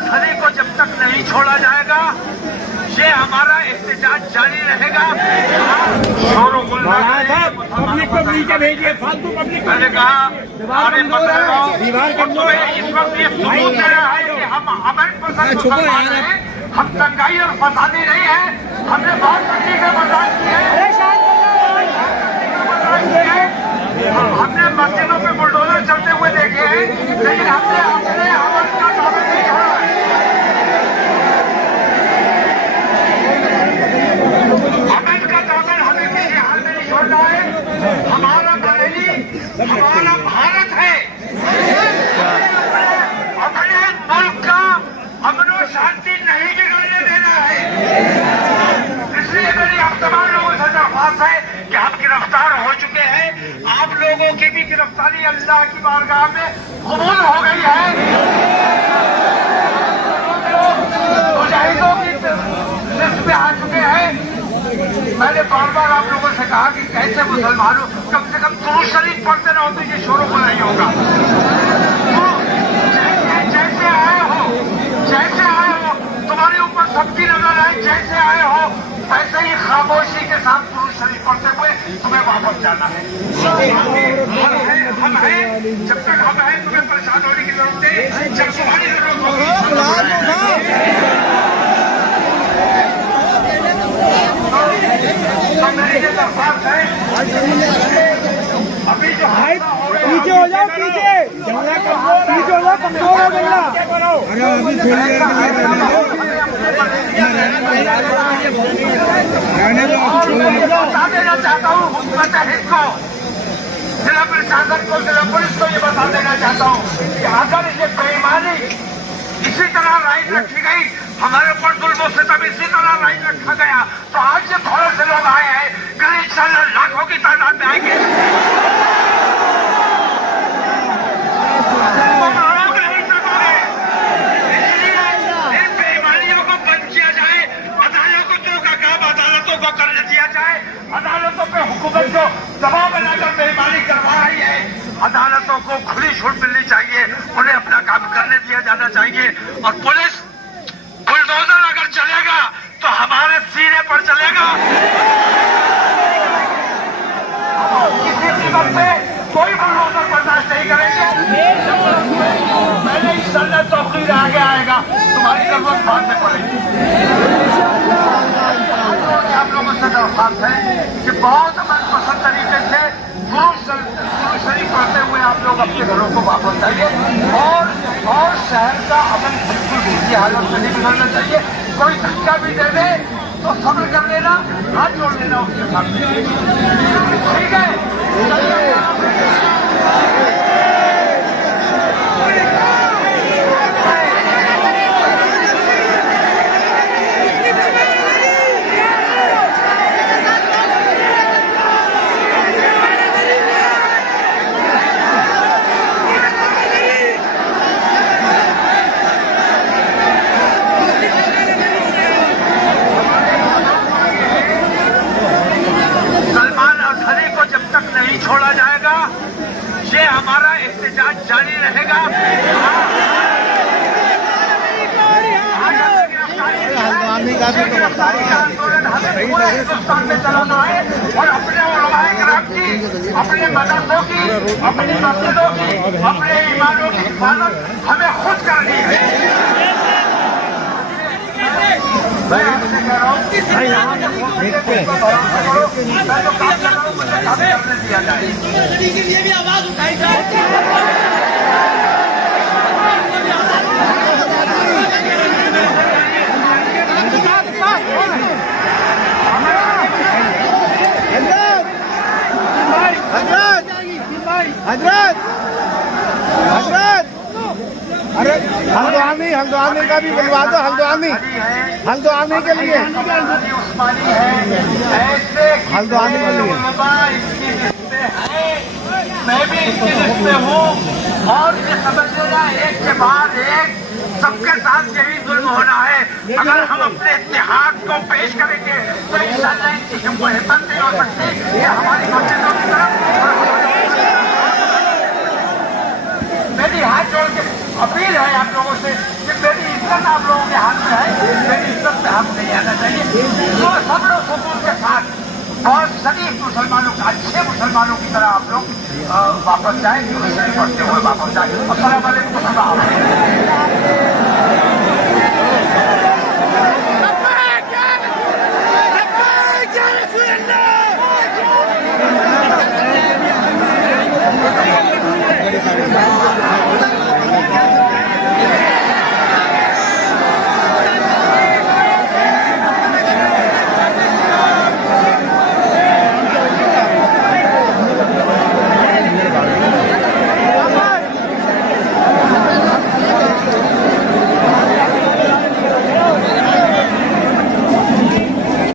अजहरी को जब तक नहीं छोड़ा जाएगा ये हमारा एहतजाज जारी रहेगा। पब्लिक को नीचे भेजिए, फालतू पब्लिक। मैंने कहा हमारे पत्रकारों इस वक्त ये सबूत दे रहा है कि हम अमन पसंद मुसलमान हैं, हम दंगाई और फसादी नहीं है। हमने बहुत तकलीफें बर्दाश्त की है, हमने मस्जिदों पे बुलडोजर चलते हुए देखे हैं, लेकिन हमने अपने अमन का दामन नहीं छोड़ा है। अमन का दामन हमें किसी हाल में नहीं छोड़ना है। हमारा बरेली हमारा भारत है, अपने मुल्क का अमन और शांति नहीं बिगड़ने देना है। इसलिए मेरी आप तमाम लोगों से दरख्वास्त है कि हम गिरफ्तार हो चुके हैं, आप लोगों की भी गिरफ्तारी अल्लाह की बारगाह में कबूल हो गई है। मुजाहिदों की लिस्ट में आ चुके हैं। मैंने बार बार आप लोगों से कहा कि कैसे मुसलमानों कम से कम दुरूद शरीफ पढ़ते रहो तो ये शोरों को नहीं होगा। तो जैसे आए हो तुम्हारे ऊपर सबकी नजर आए, जैसे आए हो वैसे ही खामोशी के साथ दुरूद शरीफ पढ़ते हुए तुम्हें वापस जाना है। हम हैं, जब तक हम हैं तुम्हें परेशान होने की जरूरत नहीं। जब तुम्हारी जरूरत होगी तो मेरी ये दरख्वास्त है, अभी जो पीछे हो जाओ, पीछे हो जाओ, कमजोर हो गया। अरे अभी बता देना चाहता हूँ हुकूमत हिंद को, जिला प्रशासन को, जिला पुलिस को ये बता देना चाहता हूँ कि अगर ये बेईमानी इसी तरह लाइन रखी गई, हमारे ऊपर जुल्म सितम इसी तरह लाइन रखा गया, तो आज ये बहुत से लोग आए हैं, कल इंशाल्लाह लाखों की तादाद में आएंगे। इसलिए इन बेईमानियों को बंद किया जाए, अदालतों का काम अदालतों को करने दिया जाए। अदालतों पे हुकूमत को दबाव बनाकर बेईमानी करवा रही है, अदालतों को खुली छूट मिलनी चाहिए, उन्हें अपना काम करने दिया जाना चाहिए। और पुलिस बुलडोजर अगर चलेगा तो हमारे सीने पर चलेगा, किसी कीमत पे कोई बुलडोजर बर्दाश्त नहीं करेंगे। मैंने इंशाअल्लाह तौकीर आगे आएगा, तुम्हारी जरूरत बाद में पड़ेगी। आप लोगों से दरख्वास्त है कि बहुत मनपसंद तरीके से दुरूद शरीफ पढ़ते हुए आप लोग अपने घरों को वापस जाइए और शहर का अमन बिल्कुल दूसरी हालत में नहीं बिगड़ना चाहिए। कोई धक्का भी दे दे तो सब्र कर लेना, हाथ जोड़ लेना उसके सामने, ठीक है। छोड़ा जाएगा ये हमारा एहतजाज जारी रहेगा। गिरफ्तारी का आंदोलन हमें पूरे हिंदुस्तान में चलाना है और अपने उलमाए किराम की, अपने मदरसों की, अपनी मस्जिदों की, अपने ईमानों की हिफाजत हमें खुद करनी है। मैं आपसे कह रहा हूँ करने दिया जाए। के लिए भी आवाज उठाई जाए। हजरत अरे हल्द्वानी का भी बुलवा दो, हल्द्वानी के लिए, हल्द्वानी के लिए मैं भी इसकी लिस्ट में हूँ और ये समझ लेना एक के बाद एक सबके साथ यही जुल्म होना है। अगर हम अपने इत्तेहाद को पेश करेंगे तो इंशाअल्लाह इसकी हिम्मत नहीं हो सकती। ये हमारी मस्जिदों की तरफ मेरी हाथ जोड़ के अपील है आप लोगों से कि मेरी इज्जत इज्जत आप लोगों के हाथ में है, मेरी इज्जत में हाथ नहीं आना चाहिए। तो सब लोग सुकून के साथ और सभी मुसलमानों अच्छे मुसलमानों की तरह आप लोग वापस जाए, पढ़ते हुए वापस जाए। अस्सलाम वालेकुम।